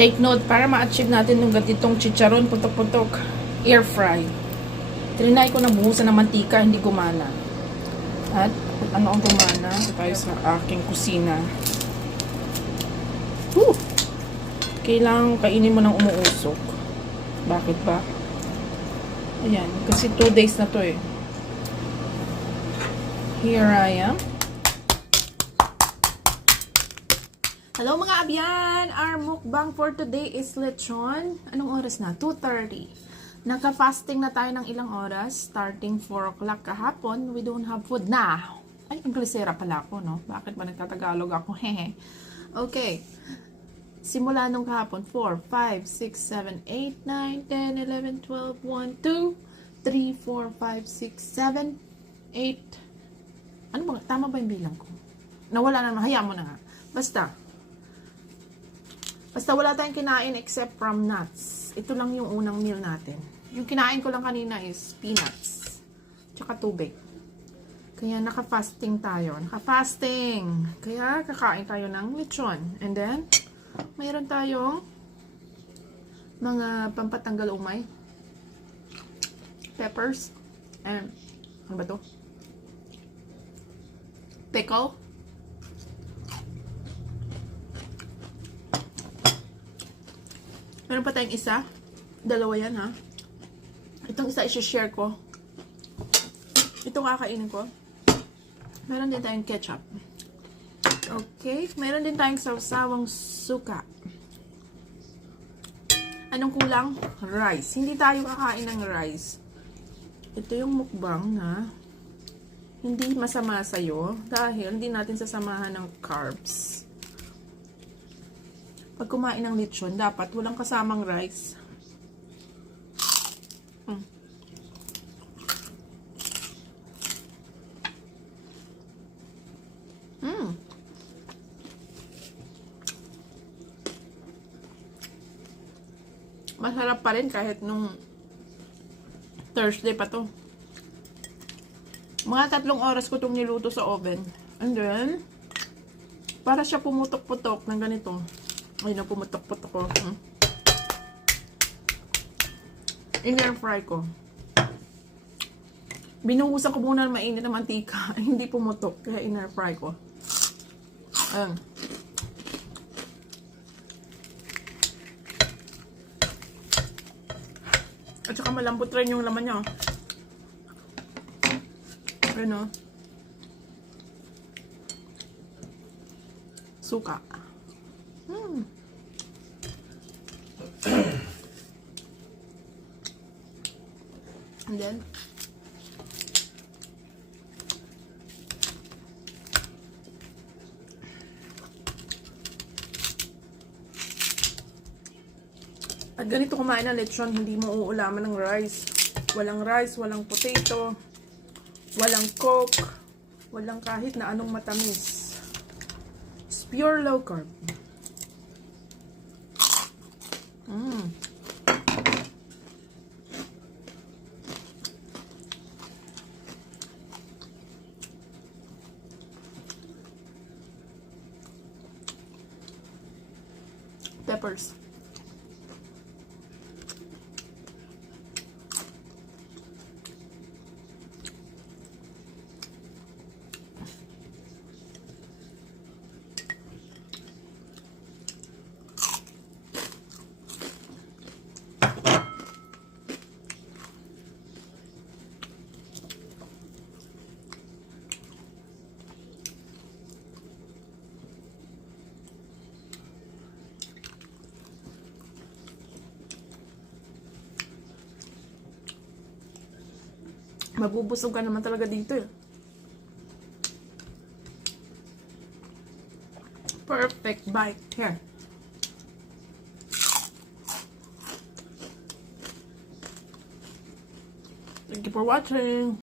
Take note, para ma-achieve natin yung ganitong chicharon, putok-putok, air fry. Trinay ko na buhusan ng mantika, hindi gumana. At ano ang gumana? Tayo sa aking kusina. Woo! Kailangan kainin mo ng umuusok. Bakit ba? Ayan, kasi 2 days na to eh. Here I am. Hello mga abyan! Our mukbang for today is lechon. Anong oras na? 2:30. Naka-fasting na tayo ng ilang oras. Starting 4 o'clock kahapon. We don't have food na. Ay, Inglesera pala ako, no? Bakit ba nagtatagalog ako? Hehe. Okay. Simula nung kahapon. 4, 5, 6, 7, 8, 9, 10, 11, 12, 1, 2, 3, 4, 5, 6, 7, 8. Ano ba? Tama ba yung bilang ko? Nawala na. Hayaan mo na nga. Basta wala tayong kinain except from nuts. Ito lang yung unang meal natin. Yung kinain ko lang kanina is peanuts. Tsaka tubig. Kaya naka-fasting tayo. Naka-fasting. Kaya kakain tayo ng lechon. And then, mayroon tayong mga pampatanggal umay. Peppers. And, ano ba to? Pickle. Meron pa tayong isa. Dalawa yan, ha? Itong isa i-share ko. Itong kakainin ko. Meron din tayong ketchup. Okay. Meron din tayong sawsawang suka. Anong kulang? Rice. Hindi tayo kakain ng rice. Ito yung mukbang na hindi masama sa'yo dahil hindi natin sasamahan ng carbs. Pag kumain ng lechon, dapat walang kasamang rice. Masarap pa rin kahit nung Thursday pa to. Mga 3 oras ko itong niluto sa oven. And then, para siya pumutok-putok ng ganito. Ayun na, pumutok-putok ko. In-air fry ko. Binuhusan ko muna ng mainit na mantika. Hindi pumutok. Kaya in-air fry ko. Ayan. At saka malambot rin yung laman niya. Ayan o. Suka. And then, at ganito kumain ng lechon, hindi mo uulaman ng rice. Walang rice, walang potato, walang coke, walang kahit na anong matamis. It's pure low carb. Peppers. Mabubusog ka naman talaga dito eh. Perfect bite. Here. Thank you for watching.